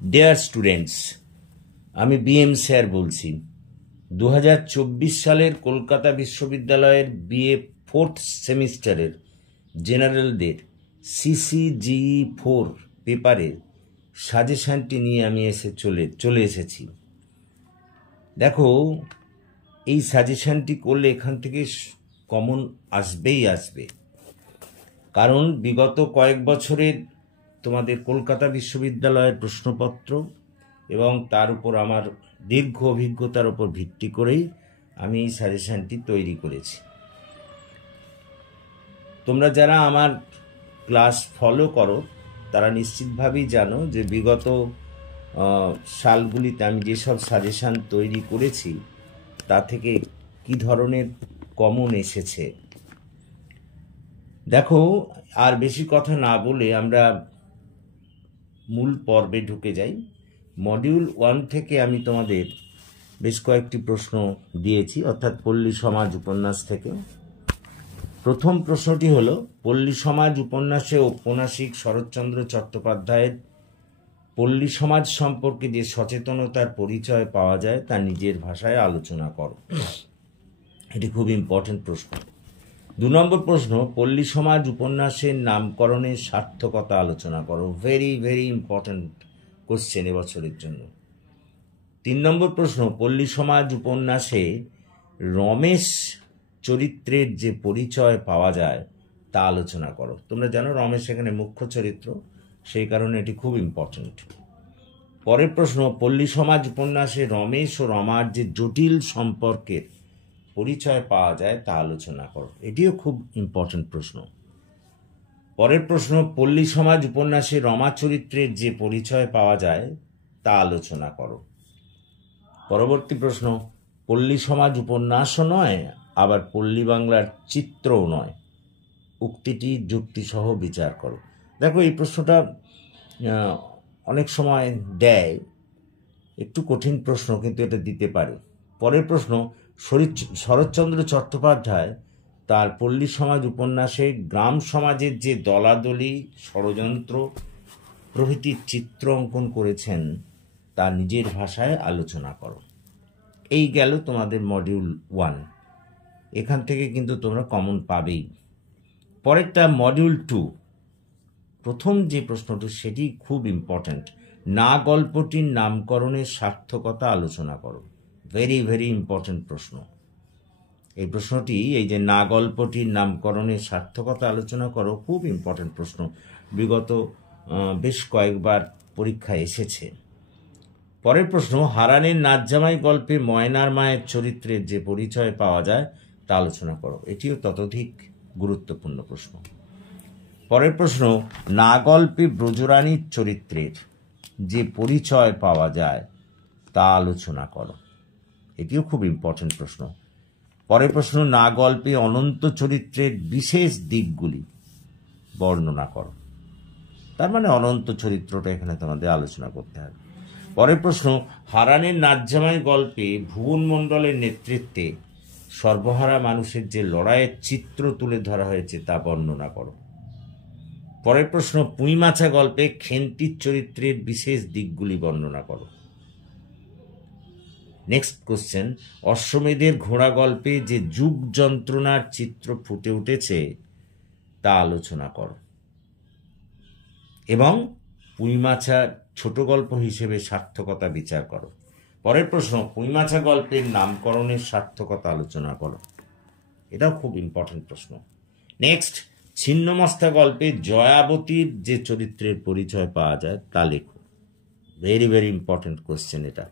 Dear students, আমি BM sir বলছি। 2024 সালের কলকাতা বিশ্ববিদ্যালয়ের বিএ 4th সেমিস্টারের জেনারেলদের CCGE4 পেপারের সাজেশনটি নিয়ে আমি চলে এসেছি। দেখো, এই সাজেশনটি করলে এখান থেকে কমন আসবে, কারণ বিগত কয়েক বছরের তোমাদের কলকাতা বিশ্ববিদ্যালয়ের প্রশ্নপত্র এবং তার উপর আমার দীর্ঘ অভিজ্ঞতার উপর ভিত্তি করেই আমি এই সাজেশনটি তৈরি করেছি। তোমরা যারা আমার ক্লাস ফলো করো তারা নিশ্চিতভাবেই জানো যে বিগত সালগুলিতে আমি যেসব সাজেশন তৈরি করেছি তা থেকে কি ধরনের কমন এসেছে। দেখো, আর বেশি কথা না বলে আমরা মূল পর্বে ঢুকে যাই। মডিউল 1 থেকে আমি তোমাদের বেশ কয়েকটি প্রশ্ন দিয়েছি, অর্থাৎ পল্লী সমাজ উপন্যাস থেকে। প্রথম প্রশ্নটি হলো, পল্লী সমাজ উপন্যাসে ঔপন্যাসিক শরৎচন্দ্র চট্টোপাধ্যায়ের পল্লী সমাজ সম্পর্কে যে সচেতনতার পরিচয় পাওয়া যায় তা নিজের ভাষায় আলোচনা করো। এটি খুব ইম্পর্টেন্ট প্রশ্ন। 2 নম্বর প্রশ্ন, পল্লী সমাজ উপন্যাসের নামকরণের সার্থকতা আলোচনা করো। ভেরি ভেরি ইম্পর্টেন্ট কোশ্চেন এবছরের জন্য। 3 নম্বর প্রশ্ন, পল্লী সমাজ উপন্যাসে রমেশ চরিত্রের যে পরিচয় পাওয়া যায় তা আলোচনা করো। তোমরা জানো রমেশ এখানে মুখ্য চরিত্র, সেই কারণে এটি খুব ইম্পর্টেন্ট। পরের প্রশ্ন, পল্লী সমাজ উপন্যাসে রমেশ ও রমার যে জটিল সম্পর্কের পরিচয় পাওয়া যায় তা আলোচনা করো। এটিও খুব ইম্পর্টেন্ট প্রশ্ন। পরের প্রশ্ন, পল্লী সমাজ উপন্যাসে রমা চরিত্রের যে পরিচয় পাওয়া যায় তা আলোচনা করো। পরবর্তী প্রশ্ন, পল্লী সমাজ উপন্যাসও নয় আবার পল্লী বাংলার চিত্রও নয়, উক্তিটি যুক্তিসহ বিচার করো। দেখো, এই প্রশ্নটা অনেক সময় দেয়, একটু কঠিন প্রশ্ন, কিন্তু এটা দিতে পারে। পরের প্রশ্ন, শরৎচন্দ্র চট্টোপাধ্যায় তার পল্লী সমাজ উপন্যাসে গ্রাম সমাজের যে দলাদলি, ষড়যন্ত্র প্রভৃতির চিত্র অঙ্কন করেছেন তা নিজের ভাষায় আলোচনা করো। এই গেল তোমাদের মডিউল 1। এখান থেকে কিন্তু তোমরা কমন পাবেই। পরেরটা মডিউল 2। প্রথম যে প্রশ্নটি সেটি খুব ইম্পর্ট্যান্ট। না গল্পটির নামকরণের সার্থকতা আলোচনা করো। ভেরি ভেরি ইম্পর্ট্যান্ট প্রশ্ন এই প্রশ্নটি। এই যে না গল্পটির নামকরণের সার্থকতা আলোচনা করো, খুব ইম্পর্ট্যান্ট প্রশ্ন, বিগত বেশ কয়েকবার পরীক্ষায় এসেছে। পরের প্রশ্ন, হারানের নাচজামাই গল্পে ময়নার মায়ের চরিত্রের যে পরিচয় পাওয়া যায় তা আলোচনা করো। এটিও ততোধিক গুরুত্বপূর্ণ প্রশ্ন। পরের প্রশ্ন, না গল্পে ব্রজরানীর চরিত্রের যে পরিচয় পাওয়া যায় তা আলোচনা করো। এটিও খুব ইম্পর্টেন্ট প্রশ্ন। পরের প্রশ্ন, না গল্পে অনন্ত চরিত্রের বিশেষ দিকগুলি বর্ণনা করো। তার মানে অনন্ত চরিত্রটা এখানে তোমাদের আলোচনা করতে হবে। পরের প্রশ্ন, হারানের নাচজামাই গল্পে ভুবন মণ্ডলের নেতৃত্বে সর্বহারা মানুষের যে লড়াইয়ের চিত্র তুলে ধরা হয়েছে তা বর্ণনা করো। পরের প্রশ্ন, পুঁইমাছা গল্পে খেন্তির চরিত্রের বিশেষ দিকগুলি বর্ণনা করো। নেক্সট কোশ্চেন, অশ্বমেধের ঘোড়া গল্পে যে যুগ যন্ত্রণার চিত্র ফুটে উঠেছে তা আলোচনা করো এবং পুঁইমাছা ছোট গল্প হিসেবে সার্থকতা বিচার করো। পরের প্রশ্ন, পুঁইমাছা গল্পের নামকরণের সার্থকতা আলোচনা করো। এটাও খুব ইম্পর্টেন্ট প্রশ্ন। নেক্সট, ছিন্নমস্তা গল্পে জয়াবতীর যে চরিত্রের পরিচয় পাওয়া যায় তা লেখো। ভেরি ভেরি ইম্পর্টেন্ট কোশ্চেন এটা।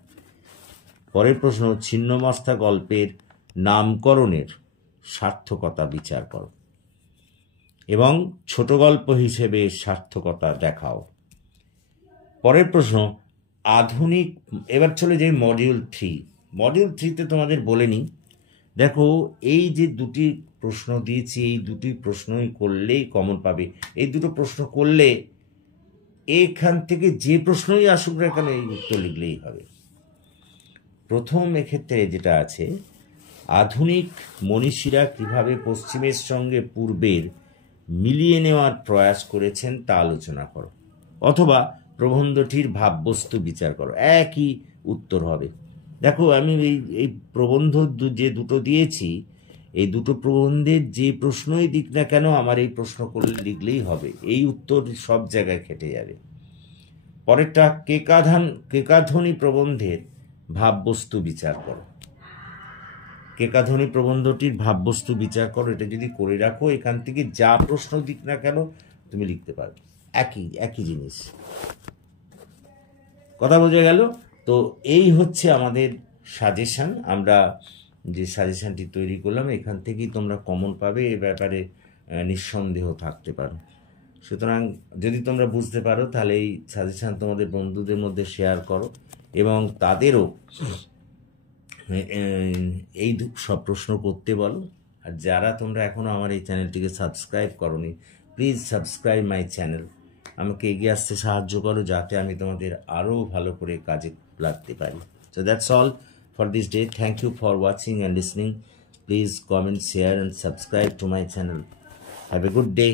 পরের প্রশ্ন, ছিন্নমস্তা গল্পের নামকরণের সার্থকতা বিচার করো এবং ছোট গল্প হিসেবে সার্থকতা দেখাও। পরের প্রশ্ন, আধুনিক, এবার চলে যাই মডিউল 3। মডিউল 3তে তোমাদের বলে নিই, দেখো এই যে দুটি প্রশ্ন দিয়েছি, এই দুটি প্রশ্নই করলেই কমন পাবে। এই দুটো প্রশ্ন করলে এখান থেকে যে প্রশ্নই আসুক না কেন এই উত্তর লিখলেই হবে। প্রথম এক্ষেত্রে যেটা আছে, আধুনিক মনীষীরা কিভাবে পশ্চিমের সঙ্গে পূর্বের মিলিয়ে নেওয়ার প্রয়াস করেছেন তা আলোচনা করো। অথবা প্রবন্ধটির ভাববস্তু বিচার করো, একই উত্তর হবে। দেখো আমি এই প্রবন্ধ যে দুটো দিয়েছি, এই দুটো প্রবন্ধের যে প্রশ্নই দিক না কেন আমার এই প্রশ্ন করলে লিখলেই হবে, এই উত্তর সব জায়গায় খেটে যাবে। পরেরটা কেকাধ্বনি প্রবন্ধের ভাববস্তু বিচার করো। কেকাধ্বনি প্রবন্ধটির ভাববস্তু বিচার করো, এটা যদি করে রাখো এখান থেকে যা প্রশ্ন দিক না কেন তুমি লিখতে পারবে, একই জিনিস। কথা বোঝা গেল? তো এই হচ্ছে আমাদের সাজেশান। আমরা যে সাজেশানটি তৈরি করলাম এখান থেকেই তোমরা কমন পাবে, এ ব্যাপারে নিঃসন্দেহ থাকতে পারো। সুতরাং যদি তোমরা বুঝতে পারো তাহলে এই সাজেশান তোমাদের বন্ধুদের মধ্যে শেয়ার করো এবং তাদেরও এই সব প্রশ্ন করতে বলো। আর যারা তোমরা এখনও আমার এই চ্যানেলটিকে সাবস্ক্রাইব করোনি, প্লিজ সাবস্ক্রাইব মাই চ্যানেল। আমাকে এগিয়ে আসতে সাহায্য করো যাতে আমি তোমাদের আরও ভালো করে কাজে লাগতে পারি। So that's all for this day. Thank you for watching and listening. Please comment, share and subscribe to my channel. Have a good day.